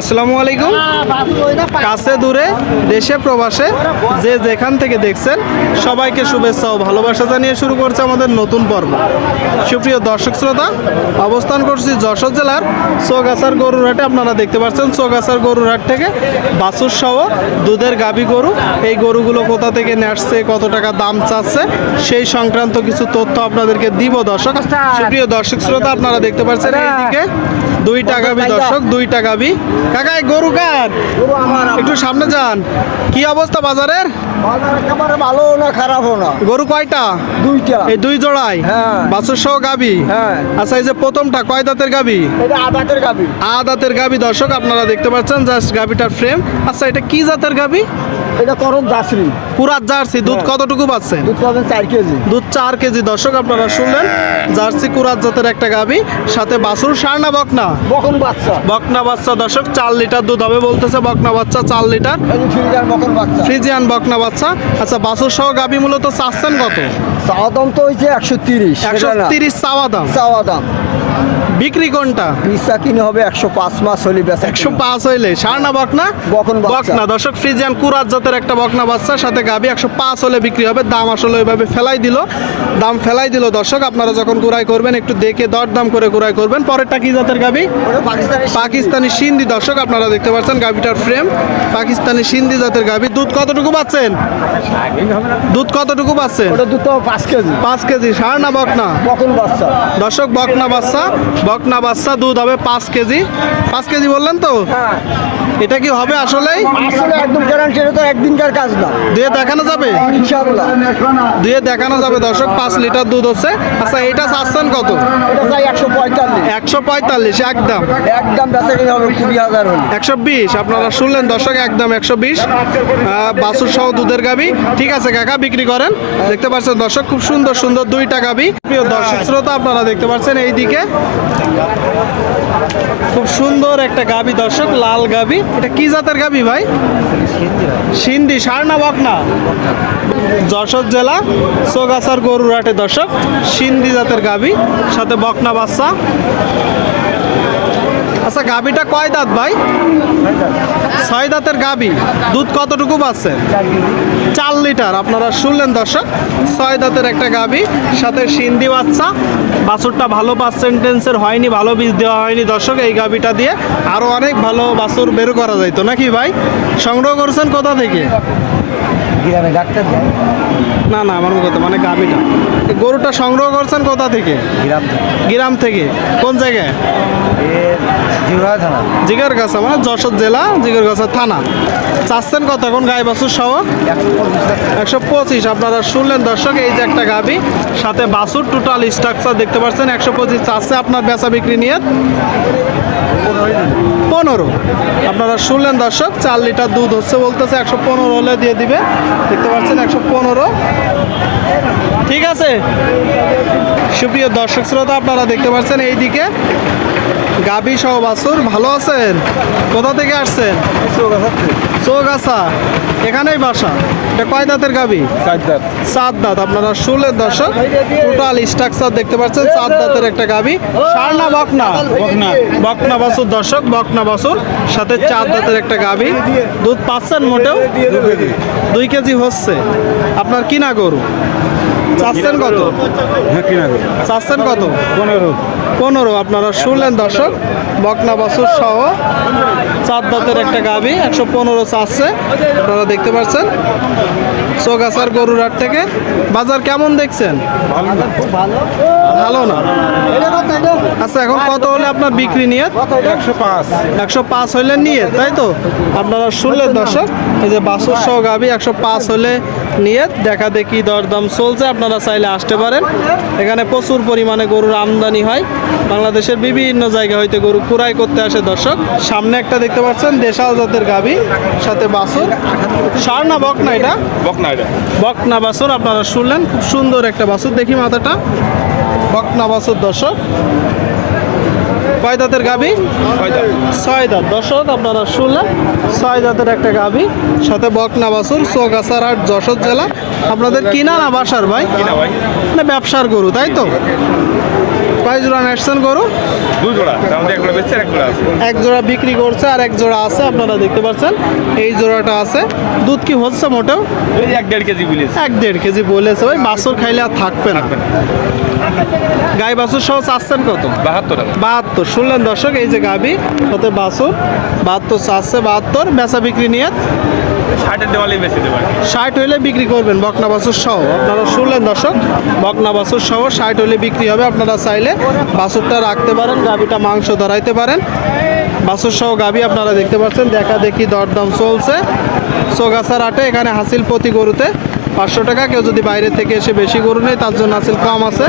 আসসালামু আলাইকুম। কাছে দূরে, দেশে, প্রবাসে, যে যেখান থেকে দেখছেন, সবাইকে শুভেচ্ছা ও ভালোবাসা জানিয়ে শুরু করছে আমাদের নতুন পর্ব। সুপ্রিয় দর্শক শ্রোতা, অবস্থান করছি যশোর জেলার চৌগাছার গরুর হাটে আপনারা দেখতে পাচ্ছেন গরুর হাট থেকে বাছুর সহ দুধের গাবি গরু। এই গরুগুলো কোথা থেকে আসছে, কত টাকা দাম চাচ্ছে, সেই সংক্রান্ত কিছু তথ্য আপনাদেরকে দিব দর্শক। সুপ্রিয় দর্শক শ্রোতা, আপনারা দেখতে পাচ্ছেন এইদিকে দুইটা গাবি দর্শক দুইটা গাবি কাকা কার? গরু আমার একটু সামনে যান। কি অবস্থা বাজারের? বাজার একেবারে ভালো না খারাপও না। গরু কয়টা? দুইটা। এই দুই জোড়াই হ্যাঁ। বাছুর সহ গাবি? হ্যাঁ। আচ্ছা এই যে প্রথমটা কয় দাঁতের গাবি? এটা আদাতের গাবি। আ দাঁতের গাবি। দর্শক আপনারা দেখতে পাচ্ছেন জাস্ট গাবিটার ফ্রেম আচ্ছা এটা কি জাতের গাবি? এটা করম দাসরি পুরাত জার্সি দুধ হ্যাঁ। কতটুকু পাচ্ছেন? দুধ পাবেন চার কেজি। দুধ চার কেজি। দর্শক আপনারা শুনলেন জার্সি কুরাত জাতের একটা গাবি সাথে বাছুর সার না বকনা? বকন বাচ্চা। বকনা বাচ্চা দর্শক চার লিটার দুধ হবে বলতেছে বকনা বাচ্চা চার লিটার। ফ্রিজিয়ান বকনা বাচ্চা। আচ্ছা বাছুর সহ গাবি মূলত চাচ্ছেন কত? চাওয়া দাম তো হয়েছে একশো তিরিশ। একশো তিরিশ চাওয়া দাম। চাওয়া দাম। বিক্রি কোনটা? পিসা কিনে হবে একশো পাঁচ মাস হলে বেচা একশো পাঁচ হইলে। সার না বকনা বকন। বকনা দর্শক ফ্রিজিয়ান কুরাত জাতের একটা বকনা বাচ্চা সাথে গাবি একশো পাঁচ হলে বিক্রি হবে। দাম আসলে ওইভাবে ফেলাই দিল। দাম ফেলাই দিল দর্শক। আপনারা যখন কুড়াই করবেন একটু দেখে দর দাম করে কুড়াই করবেন। পরেরটা কি জাতের গাবি? পাকিস্তানি সিন্ধি। দর্শক আপনারা দেখতে পাচ্ছেন গাবিটার ফ্রেম পাকিস্তানি সিন্ধি জাতের গাবি। দুধ কতটুকু পাচ্ছেন? দুধ কতটুকু পাচ্ছেন? দুধ পাঁচ কেজি। পাঁচ কেজি। সার না বকনা বকন বাচ্চা। দর্শক বকনা বাচ্চা। বকনা বাচ্চা দুধ হবে পাঁচ কেজি। পাঁচ কেজি বললেন তো? হ্যাঁ। এটা কি হবে আসলেই? আসলে একদম গ্যারান্টি এটা তো একদিনকার কাজ না। দিয়ে দেখানো যাবে? ইনশাআল্লাহ। দিয়ে দেখানো যাবে দর্শক পাঁচ লিটার দুধ হচ্ছে। আচ্ছা এটা চাচ্ছেন কত? এটা চাই একশো পঁয়তাল্লিশ। একশো পঁয়তাল্লিশ একদম। একদম বেচা কিনে হবে কুড়ি হাজার একশো বিশ আপনারা শুনলেন দর্শক একদম একশো বিশ। বাসুর সহ দুধের গাবি। ঠিক আছে কাকা বিক্রি করেন। দেখতে পাচ্ছেন দর্শক খুব সুন্দর সুন্দর দুইটা গাবি। প্রিয় দর্শক শ্রোতা আপনারা দেখতে পাচ্ছেন এইদিকে খুব সুন্দর একটা গাবি, দর্শক, লাল গাবি। এটা কি জাতের গাবি ভাই? সিন্ধি, সার না বকনা যশোর জেলা সোগাছার গরুরাটে দর্শক, সিন্ধি জাতের গাবি, সাথে বকনা বাচ্চা। আচ্ছা গাবিটা কয় দাঁত ভাই? ছয় দাঁতের গাবি দুধ কতটুকু পাচ্ছে চার লিটার। আপনারা শুনলেন দর্শক, ছয় দাঁতের একটা গাবি সাথে সিন্ধি বাচ্চা। বাছুরটা ভালো পার্সেন্টেন্সের হয়নি, ভালো বীজ দেওয়া হয়নি দর্শক, এই গাবিটা দিয়ে আরও অনেক ভালো বাছুর বের করা যাইতো। নাকি ভাই? সংগ্রহ করছেন কোথা থেকে? গ্রামে ডাক্তার না না আমার কথা মানে এই গরুটা সংগ্রহ করছেন কোথা থেকে? গ্রাম গ্রাম থেকে। কোন জায়গায়? জিরা থানা। জিগার গাছা মানে যশোর জেলা জিগার গাছা থানা। চাচ্ছেন কত এখন গায়ে বাছুর সহ? একশো পঁচিশ আপনারা শুনলেন দর্শক এই যে একটা গাবি সাথে বাছুর টোটাল স্ট্রাকচার দেখতে পাচ্ছেন একশো পঁচিশ চাচ্ছে আপনার বেচা বিক্রি নিয়ে। পনেরো। আপনারা শুনলেন দর্শক, চার লিটার দুধ হচ্ছে বলতেছে, একশো পনেরো হলে দিয়ে দিবে। দেখতে পাচ্ছেন একশো পনেরো। ঠিক আছে? সুপ্রিয় দর্শক শ্রোতা, আপনারা দেখতে পাচ্ছেন এইদিকে গাবি সহ বাছুর ভালো আছেন? কোথা থেকে আসছেন? চৌগাছা। এখানেই বাসা। এটা কয় দাঁতের গাবি সাত দাঁত। আপনারা শুনলেন দর্শক টোটাল স্ট্রাকচার দেখতে পাচ্ছেন সাত দাঁতের একটা গাবি সার না বকনা বকনা বকনা বাসুর দর্শক বকনা বাছুর। সাথে চার দাঁতের একটা গাবি দুধ পাচ্ছেন মোটেও? দুই। কেজি হচ্ছে। আপনার কিনা গরু? চাচ্ছেন কত? চাচ্ছেন কত? পনেরো। পনেরো আপনারা শুনলেন দর্শক বকনা বাসুর সহ চার দাঁতের একটা গাভি একশো পনেরো চাচ্ছে আপনারা দেখতে পাচ্ছেন। চৌগাছার গরুরহাট থেকে বাজার কেমন দেখছেন? ভালো। না। আচ্ছা এখন কত হলে আপনার বিক্রি নিয়ে একশো পাঁচ। একশো পাঁচ হইলে নিয়ে তাই তো? আপনারা শুনলেন দর্শক এই যে বাসুর সহ গাবি একশো পাঁচ হলে নিয়ে দেখা দেখি দরদাম চলছে আপনারা চাইলে আসতে পারেন। এখানে প্রচুর পরিমাণে গরুর আমদানি হয়। বাংলাদেশের বিভিন্ন জায়গা হইতে গরু কুড়াই করতে আসে দর্শক। সামনে একটা দেখতে পাচ্ছেন দেশাল জাতের গাবি সাথে বাসুর। সার না বক না এটা? বকনা বাসুর আপনারা শুনলেন খুব সুন্দর একটা বাসুর। দেখি মাথাটা। বকনা বাসুর দর্শক। কয় দাঁতের গাবি? ছয় দাঁত দর্শক আপনারা শুনলেন ছয় দাঁতের একটা গাবি সাথে বকনা বাসুর চৌগাছার হাট যশোর জেলা। আপনাদের কিনা না বাসার ভাই? না ব্যবসার গরু তাই তো? কয় জোড়া নেসছেন গরু? দুই জোড়া। এক জোড়া বিক্রি করছে আর এক জোড়া আছে আপনারা দেখতে পাচ্ছেন। এই জোড়াটা আছে। দুধ কি হচ্ছে মোটেও? ওই এক দেড় কেজি বলেছে। এক দেড় কেজি বলেছে। ওই বাছুর খাইলে আর থাকবে না। গাই বাছুর সহ চাচ্ছেন কত? বাহাত্তর বাহাত্তর। শুনলেন দর্শক এই যে গাবি হতে বাছুর বাহাত্তর চাচ্ছে বাহাত্তর। বেচা বিক্রি নিয়ে ষাট হইলে বিক্রি করবেন বকনা বাছুর সহ। আপনারা শুনলেন দর্শক বকনা বাছুর সহ ষাট হইলে বিক্রি হবে। আপনারা চাইলে বাছুরটা রাখতে পারেন গাবিটা মাংস ধরাইতে পারেন। বাছুর সহ গাবি আপনারা দেখতে পাচ্ছেন, দেখা দেখি দরদাম চলছে। সোগাছার আটে, এখানে হাসিল প্রতি গরুতে পাঁচশো টাকা। কেউ যদি বাইরে থেকে এসে বেশি গরু নেই তার জন্য হাসিল কম আছে।